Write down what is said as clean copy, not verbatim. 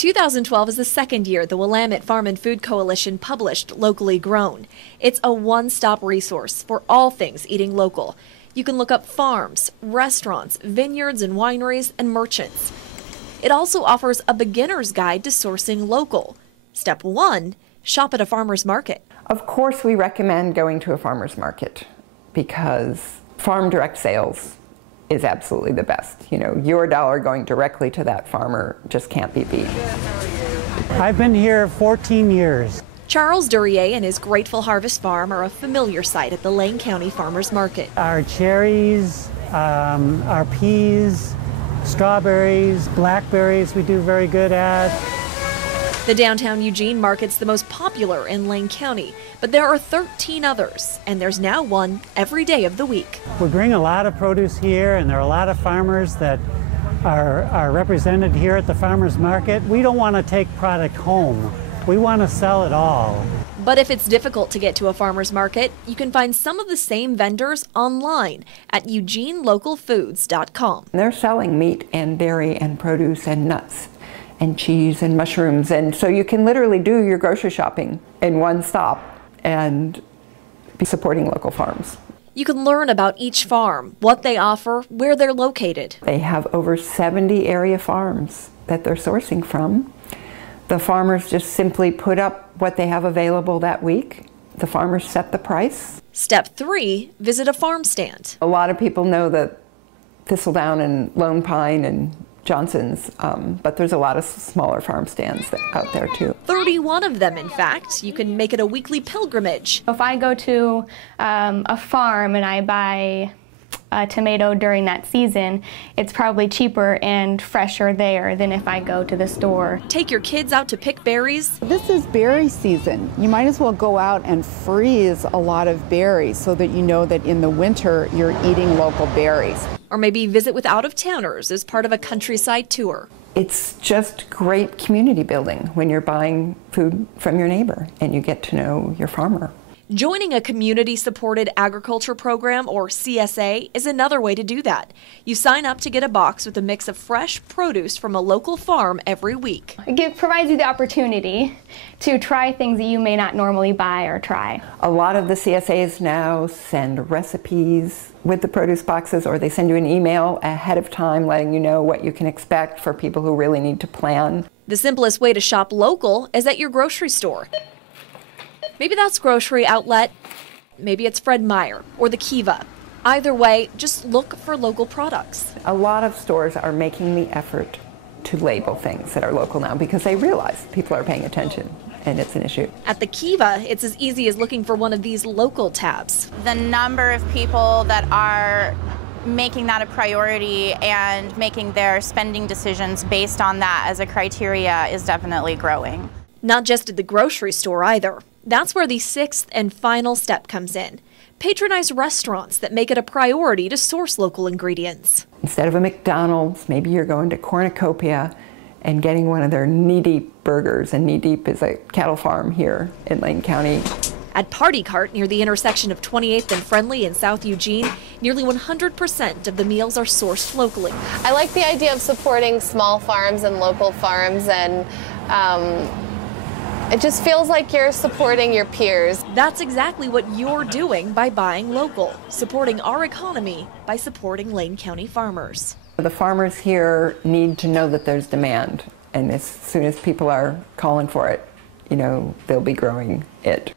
2012 is the second year the Willamette Farm and Food Coalition published Locally Grown. It's a one-stop resource for all things eating local. You can look up farms, restaurants, vineyards and wineries, and merchants. It also offers a beginner's guide to sourcing local. Step 1, shop at a farmer's market. Of course, we recommend going to a farmer's market because farm direct sales is absolutely the best. You know, your dollar going directly to that farmer just can't be beat. I've been here 14 years. Charles Duryea and his Grateful Harvest Farm are a familiar sight at the Lane County Farmers Market. Our cherries, our peas, strawberries, blackberries we do very good at. The downtown Eugene market's the most popular in Lane County, but there are 13 others, and there's now one every day of the week. We bring a lot of produce here, and there are a lot of farmers that are represented here at the farmers market. We don't want to take product home. We want to sell it all. But if it's difficult to get to a farmer's market, you can find some of the same vendors online at eugenelocalfoods.com. They're selling meat and dairy and produce and nuts and cheese and mushrooms, and so you can literally do your grocery shopping in one stop and be supporting local farms. You can learn about each farm, what they offer, where they're located. They have over 70 area farms that they're sourcing from. The farmers just simply put up what they have available that week. The farmers set the price. Step 3, visit a farm stand. A lot of people know that Thistledown and Lone Pine and Johnson's, but there's a lot of smaller farm stands out there too. 31 of them, in fact. You can make it a weekly pilgrimage. If I go to a farm and I buy a tomato during that season, it's probably cheaper and fresher there than if I go to the store. Take your kids out to pick berries. This is berry season. You might as well go out and freeze a lot of berries so that you know that in the winter you're eating local berries. Or maybe visit with out-of-towners as part of a countryside tour. It's just great community building when you're buying food from your neighbor and you get to know your farmer. Joining a community-supported agriculture program, or CSA, is another way to do that. You sign up to get a box with a mix of fresh produce from a local farm every week. It provides you the opportunity to try things that you may not normally buy or try. A lot of the CSAs now send recipes with the produce boxes, or they send you an email ahead of time letting you know what you can expect for people who really need to plan. The simplest way to shop local is at your grocery store. Maybe that's Grocery Outlet, maybe it's Fred Meyer or the Kiva. Either way, just look for local products. A lot of stores are making the effort to label things that are local now because they realize people are paying attention and it's an issue. At the Kiva, it's as easy as looking for one of these local tabs. The number of people that are making that a priority and making their spending decisions based on that as a criteria is definitely growing. Not just at the grocery store either. That's where the sixth and final step comes in. Patronize restaurants that make it a priority to source local ingredients. Instead of a McDonald's, maybe you're going to Cornucopia and getting one of their Knee Deep burgers, and Knee Deep is a cattle farm here in Lane County. At Party Cart, near the intersection of 28th and Friendly in South Eugene, nearly 100% of the meals are sourced locally. I like the idea of supporting small farms and local farms, and it just feels like you're supporting your peers. That's exactly what you're doing by buying local, supporting our economy by supporting Lane County farmers. The farmers here need to know that there's demand, and as soon as people are calling for it, you know, they'll be growing it.